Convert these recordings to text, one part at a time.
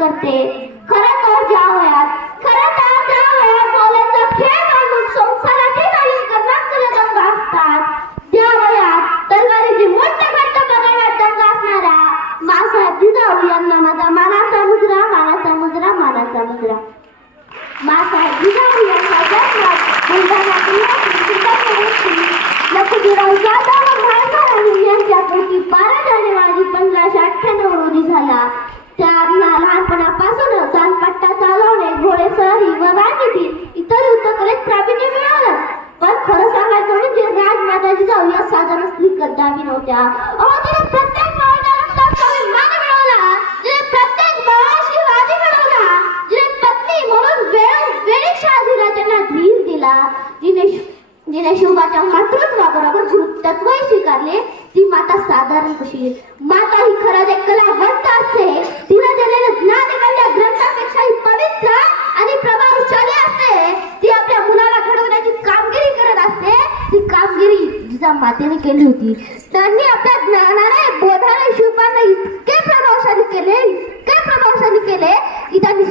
करते. खरं तर ज्या वयात मौल्यांचा खेळ मांडून संसाराची तालीम करण्याकडे दंग असतात, त्या वयात तलवारीची मोठे घट्ट पकडण्यात दंग असणाऱ्या मासाहेब जिजाऊ यांना माझा मानाचा मुजरा. मासाहेब जिजाऊ यांचा जन्म बुलढाणा जिल्ह्यातील लखुजीराव जाधव व म्हाळसाराणी यांच्या पोटी 12 जानेवारी 1598 रोजी झाला. त्यांना लहानपणापासूनच दांडपट्टा चालवणे, घोडेस्वारी व राजनीती इतर युद्धकलेत प्रावीण्य मिळालं. पण खरं सांगायचं म्हणजे राजमाता जिजाऊ या साधारण स्त्री कदापि नव्हत्या. तिने प्रत्येक मावळ्याला मान मिळवला, जिने प्रत्येक बाळाशी शिवाजी मिळवला, जिने पत्नी म्हणून वेळोवेळी शहाजीराजांना धीर दिला, जिने शिवबाच्या मातृत्वाबरोबर तत्वही स्वीकारले, ती माता साधारण कशी? माता ही खरंच एक कलावंत असते. तिला दिलेलं ज्ञान एखाद्या ग्रंथापेक्षाही पवित्र आणि प्रभावशाली असते. ती आपल्या मुलाला घडवण्याची कामगिरी करत असते. ती कामगिरी जिजा मातेने केली होती. त्यांनी आपल्या ज्ञानाने, बोधाने शिवबांना इतके प्रभावशाली केले की त्यांनी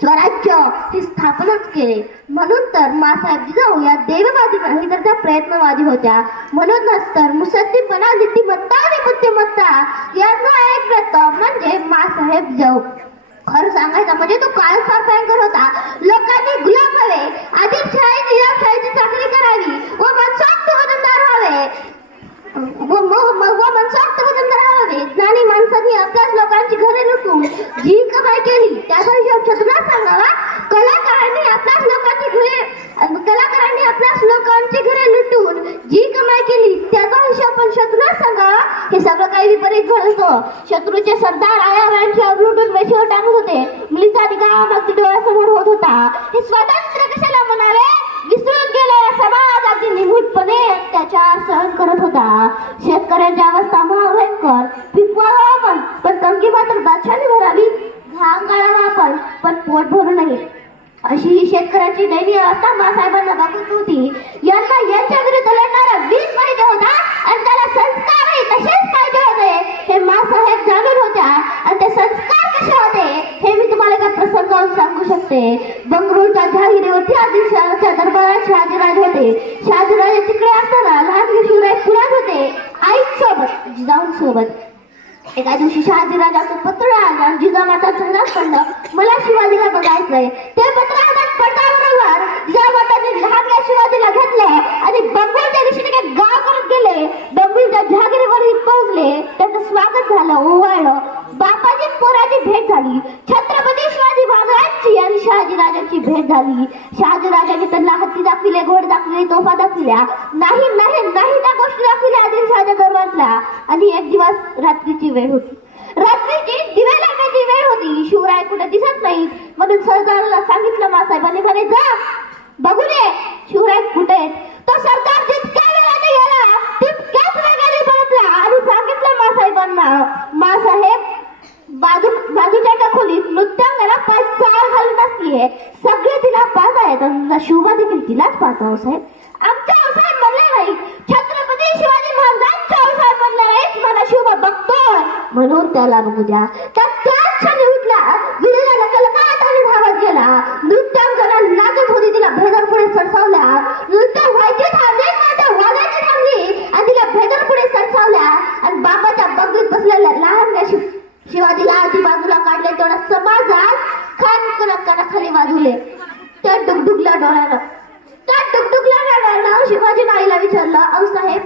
स्वराज्य ही स्थापनच केले. म्हणून तर मासाहेब जिजाऊ या देववादी नाही तर त्या प्रयत्नवादी होत्या. म्हणूनच तर मुसद्दीपणा, नीतिमत्ता आणि बुद्धिमत्ता यांचा एक प्रताप म्हणजे मासाहेब जिजाऊ. खरं सांगायचं म्हणजे तो काळ फार भयंकर होता. लोकांनी गुलाम व्हावे, आदिलशाही निजामशाहीची चाकरी करावी व मनसोक्त वतनदार व्हावे. ज्ञानी माणसांनी आपल्याच लोकांची घरे लुटून जी कमाई केली त्याचा हिशोब शत्रूला सांगावा. कलाकारांनी आपल्याच लोकांची घरे लुटून जी कमाई केली त्याचा हिशोब पण शत्रूला सांगावा. हे सगळं काही विपरीत घडत होतं. शत्रूचे सरदार आयाबायांच्यावर लुटून वेशीवर टाकत होते. मुलीचा अधिकार अगदी डोळ्यासमोर होत होता. हे स्वातंत्र्य कशाला म्हणावे? विसरून गेलेला समाज अगदी निमूटपणे अत्याचार सहन करत होता. शेतकऱ्यांची अवस्था महाभयंकर. पिकवा आपण पण तंगी मात्र दाक्षाने भरावी, घाम गाळावा आपण पण पोट भरू नये, अशी ही शेतकऱ्याची दयनीय अवस्था मासाहेबांना बघत होती. यांना यांच्या विरुद्ध लढणारा वीर पाहिजे होता आणि त्याला संस्कारही तसेच पाहिजे होते. हे मासाहेब जाणून होत्या आणि ते संस्कार कसे होते हे मी तुम्हाला एका प्रसंगावरून सांगू शकते. बंगळूरच्या जहागिरीवरती आदिलशहाच्या दरबारात शहाजीराजे होते. शहाजीराजे तिकडे असताना लहान शिवराय पुण्यात होते आईसोबत, जिजाऊंसोबत. एका दिवशी शहाजीराजाचं पत्र आलं आणि जिजामाता संघात पडलं, मला शिवाजीला बघायचंय. ते पत्र हातात पडल्याबरोबर जिजामातांनी लहानग्या शिवाजीला घेतलं आणि बंगळूरच्या दिशेने काही गाव करत गेले. बंगळूरच्या जहागिरीवर पोहोचले. त्याचं स्वागत झालं, ओवाळलं. बापाची पोराची भेट झाली. छत्रपती शिवाजी महाराजांची आणि शहाजीराजांची भेट झाली. शहाजीराजांनी त्यांना हत्ती दाखविले, घोडे दाखविले, तोफा दाखविल्या. नाही त्या गोष्टी दाखविल्या आदिलशहाच्या दरबारातल्या. आणि एक दिवस रात्रीची वेळ होती. रात्रीची दिवे लावण्याची वेळ होती. शिवराय कुठे दिसत नाही. म्हणून सरदाराला सांगितलं मासाहेबांनी, म्हणे जा बघू दे शिवराय कुठे आहेत. तो सरदार जितक्या वेळाने गेला तितक्याच वेगाने परतला आणि सांगितलं मासाहेबांना, मासाहेब बाजूच्या एका खोलीत नृत्यांगना पाय चाळ घालून असलीये. सगळे तिला पाहत आहेत आणि शिवबा देखील तिलाच पाहतो. साहेब आमच्या साहेब म्हणले नाही, छत्रपती शिवाजी महाराजांच्या साहेब म्हणले नाही, मला शिवबा बघतोय म्हणून त्याला बघू द्या. त्याच क्षणी उठला, विजेला कलकात आणि धावत गेला. नृत्यांगना नाचत होती, तिला भेदर पुढे सरसावल्या. नृत्य व्हायचे थांबले, वाजायचे थांबली आणि तिला भेदर पुढे सरसावल्या. आणि बाबाच्या बगलीत बसलेल्या लहान शिवाजीला आधी बाजूला काढले. तेवढा समाजात खाली वाजवले. त्या डुगडुगल्या डोळ्यानं शिवाजी नाईला विचारलं, अहो साहेब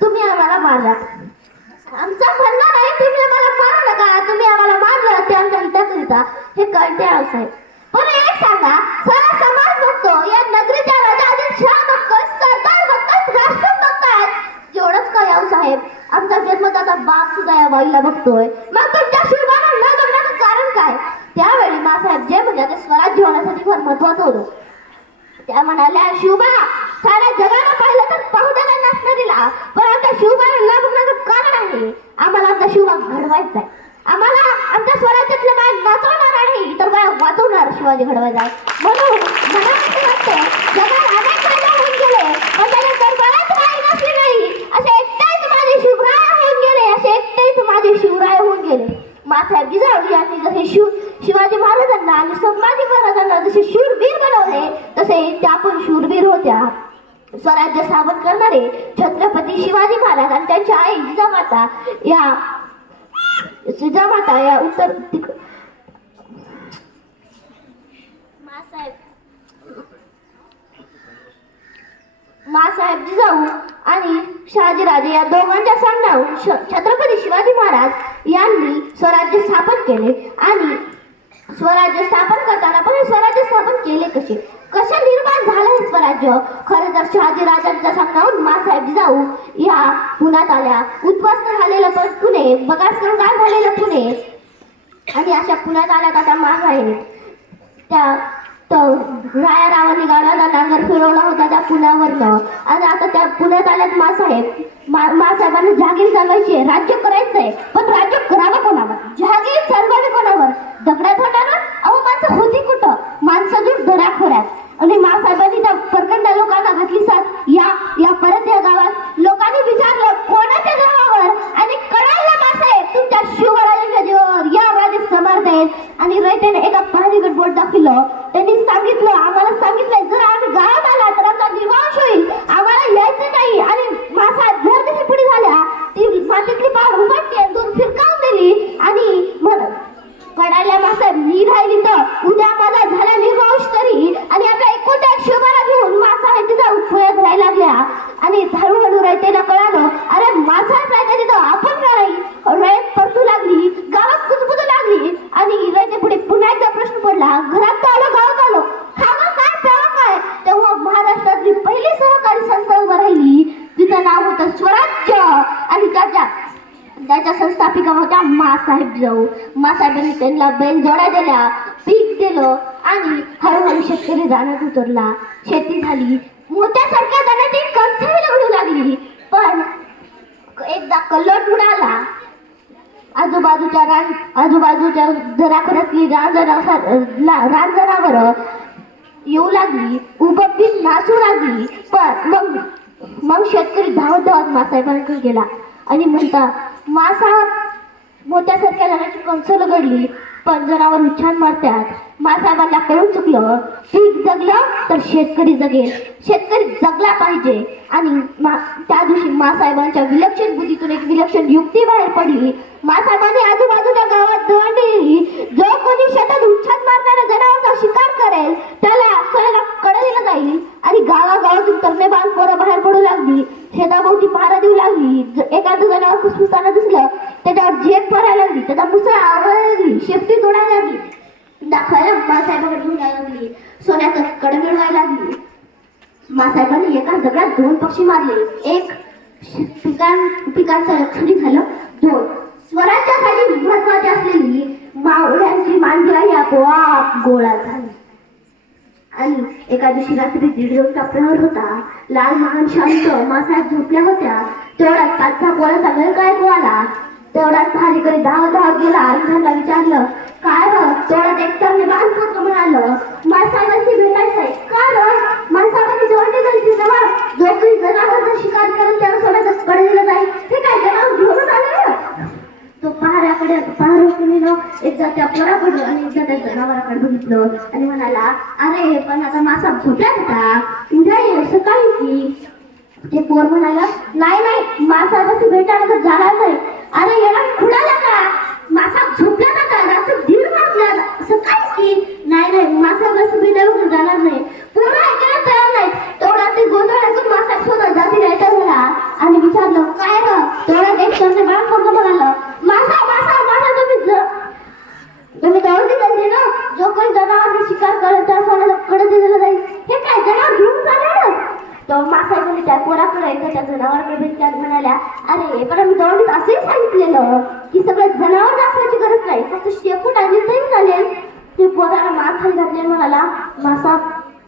तुम्ही आम्हाला मारलात. आमचं म्हणणं नाही तुम्ही आम्हाला मारू नका, तुम्ही आम्हाला मारलं ते आमच्या हिताकरिता, हे कळते आहो साहेब. पण एक सांगा, सारा समाज बघतो, या नगरीच्या राजा आदिलशहा बघतोय, सरदार बघतात, राष्ट्र बघतात. एवढंच काय आहो साहेब, आमचा जन्मदाता बाप सुद्धा या बाईला बघतोय. मग तुमच्या शिवबाला न बघण्याचं कारण काय? त्यावेळी मासाहेब जे म्हणजे ते स्वराज्य होण्यासाठी फार महत्वाचं होतं. त्या म्हणाल्या, शिवबा साऱ्या जगाला पाहिलं तर पाहू द्यायला नसणार दिला, पण आमच्या शिवबाला न बघण्याचं कारण आहे. आम्हाला आमचा शिवबा घडवायचा आहे. आम्हाला आमच्या स्वराज्यातलं बाय वाचवणार नाही तर बाय वाचवणार शिवाजी घडवायचा आहे. म्हणून मला असं वाटतं, जगात अनेक राजा होऊन गेले पण त्याच्या दरबारात काही नसले नाही. असे एकटेच माझे शिवराय होऊन गेले. मासाहेब जिजाऊ यांनी जसे त्या पण शूरवीर होत्या. स्वराज्य स्थापन करणारे छत्रपती शिवाजी महाराज आणि त्यांच्या आई जिजामाता या उत्तर मासाहेब जिजाऊ आणि शहाजीराजे या दोघांच्या सांगण्यावरून छत्रपती शिवाजी महाराज यांनी स्वराज्य स्थापन केले. आणि स्वराज्य स्थापन करताना पण स्वराज्य स्थापन केले कसे निर्माण झालं हे स्वराज्य? खरं तर शहाजीराजांच्या सांगण्यावरून मासाहेब जिजाऊ या पुण्यात आल्या. उद्ध्वस्त झालेलं पण पुणे, बगास करून काय झालेलं पुणे, आणि अशा पुण्यात आल्या का त्या मासाहेब त्या राया रावांनी गाड्याला नांगर फिरवला होता त्या पुण्यावरनं. आणि आता त्या पुण्यात आल्यात मासाहेबांनी जागीर चालवायची, राज्य करायचंय, पण राज्य करावं कोणावर? जागीर चालवावी कोणावर? दगडात होणार? अहो माणसं होती कुठं? माणसं दूर दराखोऱ्यात. आणि मासाहेबांनी त्या परकंडा लोकांना घातली साथ. या परत या गावात लोकांनी विचारलं कोणाच्या गावावर, आणि कळायला मासाहेब तुमच्या शिवरायांच्या जीवावर या राजे समर्थ आहेत. आणि रयतेने एका पहाडीकडे बोट दाखवलं. त्यांनी सांगितलं, आम्हाला सांगितलंय जर आम्ही गावात आला तर आमचा निर्वांश होईल, आम्हाला यायचं नाही. आणि मासाहेब जर तशी पुढे झाल्या ती मातीतली पहाड उभाटली आणि दूर फिरकावून दिली. आणि कडायला मासाहेब मी राहिली तर उद्या माझा झाला निर्वांश तरी. आणि आपल्या एकोणत्या शिवबाला घेऊन मासाहेब तिचा उपयोग राहायला लागल्या. आणि हळूहळू रयतेला कळालं, अरे मासाहेब राहते तिथं आपण नाही. रयत परतू लागली, गावात कुजबुजू लागली. आणि रयते पुढे पुन्हा एकदा प्रश्न पडला, घरात तर आलो, गावात आलो, खावं काय प्यावं काय? तेव्हा महाराष्ट्रातली पहिली सहकारी संस्था उभं राहिली, तिचं नाव होतं स्वराज्य. आणि त्याच्या संस्थापिका होत्या मासाहेब जिजाऊ. मासाहेबांनी त्यांना बैलजोड्या दिल्या, पीक दिलं, आणि हळूहळू शेतकरी जाण्यात उतरला. शेती झाली, मोत्यासारख्या दाण्याची कणसही लागू लागली. पण एकदा कल्लोळ उडाला. आजूबाजूच्या जनावरांतली रानजनावर येऊ लागली, उभं पीक नाचू लागली. पण मग शेतकरी धावत मासाहेबांकडे गेला आणि म्हणता, मासाहेब मोत्यासारख्या जनाची कंस लगडली, पण जनावर छान मारतात. मासाहेबांना कळून चुकलं, पीक जगलं तर शेतकरी जगेल, शेतकरी जगला पाहिजे. आणि त्या दिवशी मासाहेबांच्या विलक्षण बुद्धीतून एक विलक्षण युक्ती बाहेर पडली. मासाहेबांनी आजूबाजूच्या गावात दंडी, जो कोणी शेतात उच्छाद मारणाऱ्या जनावरांचा शिकार करेल त्याला सोन्याला कडे दिलं जाईल. आणि गावागावातून तरणे पोरं बाहेर पडू लागली, शेताभोवती पहारा देऊ लागली. एखादं जनावर फुसफुसताना दिसलं त्याच्यावर झेप पडायला लागली, त्याचा मुसळा आवडायला लागली, शेपटी तोडायला लागली, दाखवायला मासाहेबांकडे घेऊन यायला लागली, सोन्याचं कड मिळवायला लागली. मासाहेबांनी एका दगडात 2 पक्षी मारले. एक पिकांचं लक्षणी झालं, 2 स्वराज्यासाठी महत्वाची असलेली मावळ्यांची मांजराही आपोआप गोळा झाली. आणि एका दिवशी रात्री 1:30 प्रहर होता. लाल महान शांत मासाहेब झोपल्या होत्या. तेवढ्यात 5-6 पोळ्याचा गळका ऐकू आला. तेवढ्यात भारीकडे धावत गेला आणि त्यांना विचारलं, काय र? तेवढ्यात एकट्याने बाण खातो म्हणालं, मासाहेबांशी भेटायचंय. का र? मासाहेबांनी जोडली गेली जवळ, जो काही जनावरचा शिकार करेल त्याला सोन्याचं कडे दिलं जाईल. हे काय जनावर घेऊनच आलं? तो पहाऱ्याकडे एकदा त्या पोराकडे आणि एकदा त्या जनावराकडे बघितलं आणि म्हणाला, अरे पण आता मासा झोपला होता, उद्या ये सकाळी की. ते पोर म्हणाला, नाही मासाहेबांशी भेटायला तर जाणार नाही. अरे याला खुडाला का? मासा झोपला ना का? रात्री 1:30 वाजला, सकाळी की. नाही मासाहेबांशी भेटायला जाणार नाही. पोरं ऐकायला तयार नाही. तेवढा ते गोंधळातून मासाहेब स्वतः जाती राहायचा झाला आणि विचारलं, काय र? तेवढ्यात एक सरने बाळ करतो म्हणालं, मासा तुम्ही दौड दिली ना, जो काही जनावर शिकार करेल त्या सोन्याला कडे दिलेलं जाईल. हे काय जनावर घेऊन चाललं? तो मासाहेबांनी त्या पोराकडे त्या जनावराकडे भेटल्यात म्हणाल्या, अरे पण आम्ही दौडीत असंही सांगितलेलं की सगळं जनावर दाखवायची गरज नाही, फक्त शेपूट आणि तरी चालेल. ते पोराला मार खाली घातले म्हणाला, मासा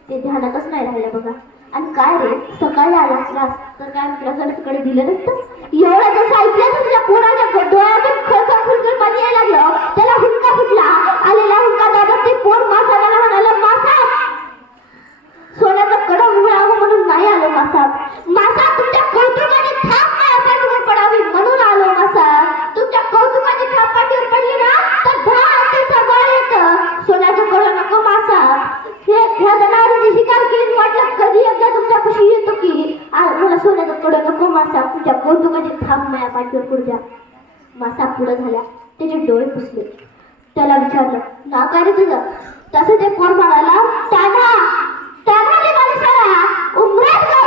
ते ध्यानातच नाही राहिलं बघा. आणि काय रे, सकाळी आला असलास तर काय मित्राकडे तिकडे दिलं नसतं? एवढं जसं ऐकलं तर त्या पोराच्या डोळ्यातून खळखळ पाणी यायला लागलं. त्याला हुंका फुटला. आलेला हुंका दाबत ते पोर मासाला म्हणाला, मासा सोन्याचं कडं मिळावं म्हणून नाही आलो. मासा तुमच्या कौतुकाने थाप पाठीवर पडावी म्हणून आलो. मासा तुमच्या कौतुकाने थाप पाठीवर पडली ना तर 10 हातीचा बळ येतं. सोन्याचं कडं नको मासा. ह्या जनावरांची शिकार केली सोन्याचा कडे नको मासा तुझ्या कौतुकाची थांब माया पाठीवर पुढच्या. मासा पुढं झाल्या, त्याचे डोळे पुसले. त्याला विचारलं, नाव काय रे तुझं? तसं ते पोर म्हणाला, टाटा टाटा ते माणसाला उमरात